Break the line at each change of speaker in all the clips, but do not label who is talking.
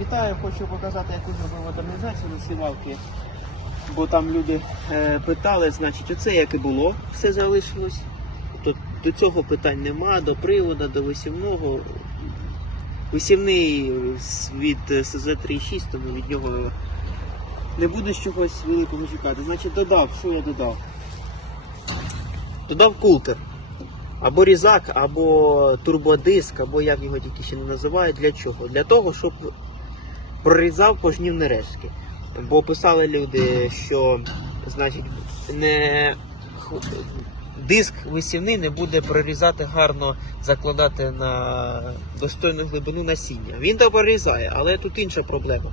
Вітаю, хочу показати, яку зробив модернізацію на сівалки. Бо там люди е, питали, значить, оце як і було, все залишилось. Тобто до цього питань нема, до привода, до висівного. Висівний від СЗ-3.6, тому від нього не буде чогось великого чекати. Значить, додав, що я додав? Додав култер. Або різак, або турбодиск, або як його тільки ще не називають. Для чого? Для того, щоб прорізав пожнівні рештки. Бо писали люди, що значить не диск висівний не буде прорізати гарно, закладати на достойну глибину насіння. Він то прорізає, але тут інша проблема.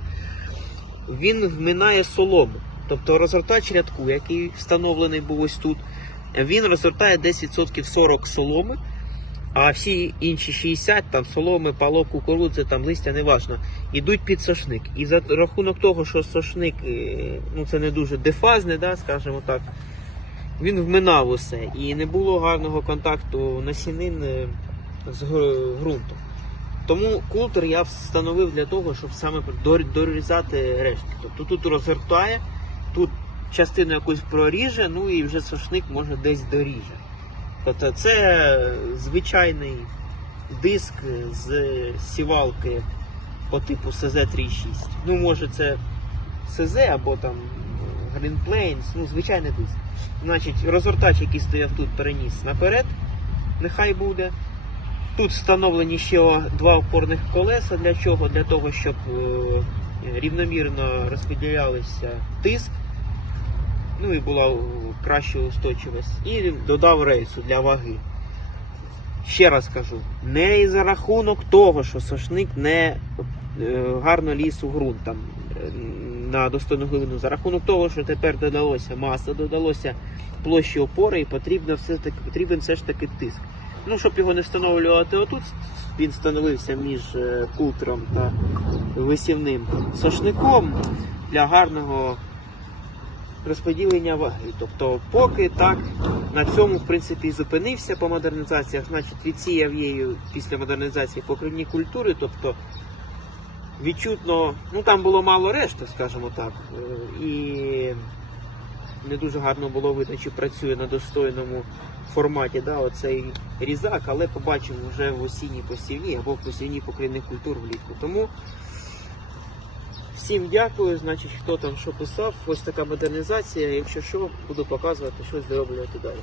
Він вминає солому. Тобто розгортач рядку, який встановлений був ось тут, він розгортає десь відсотків 40 соломи, а всі інші 60, там соломи, палок, кукурудзи, там листя, неважно, йдуть під сошник. І за рахунок того, що сошник е, ну, це не дуже дефазне, да, скажімо так, він вминав усе. І не було гарного контакту насінин е, з ґрунтом. Тому култер я встановив для того, щоб саме дорізати рештки. Тобто тут розгортає, тут частину якусь проріже, ну і вже сошник може десь доріже. Тобто це звичайний диск з сівалки по типу СЗ-36. Ну, може, це СЗ або там Green Plains, ну, звичайний диск. Значить, розгортач, який стояв тут, переніс наперед, нехай буде. Тут встановлені ще два опорних колеса. Для чого? Для того, щоб е, рівномірно розподілялися тиск, ну і була краща устойчивість. І додав рейсу для ваги. Ще раз кажу, не за рахунок того, що сошник не е, гарно ліз у ґрунт там, е, на достойну глибину, за рахунок того, що тепер додалося маса, додалося площі опори, і потрібно все таки потрібен все ж таки тиск. Ну, щоб його не встановлювати отут, він встановився між е, култером та висівним сошником для гарного розподілення ваги. Тобто, поки так на цьому в принципі зупинився по модернізаціях, значить відсіяв її після модернізації покривні культури, тобто відчутно, ну там було мало решти, скажімо так, е, і не дуже гарно було видно, чи працює на достойному форматі да, оцей різак, але побачимо вже в осінній посівні або в посівній покривних культур влітку. Тому всім дякую, значить, хто там що писав. Ось така модернізація. Якщо що, буду показувати, що зроблювати далі.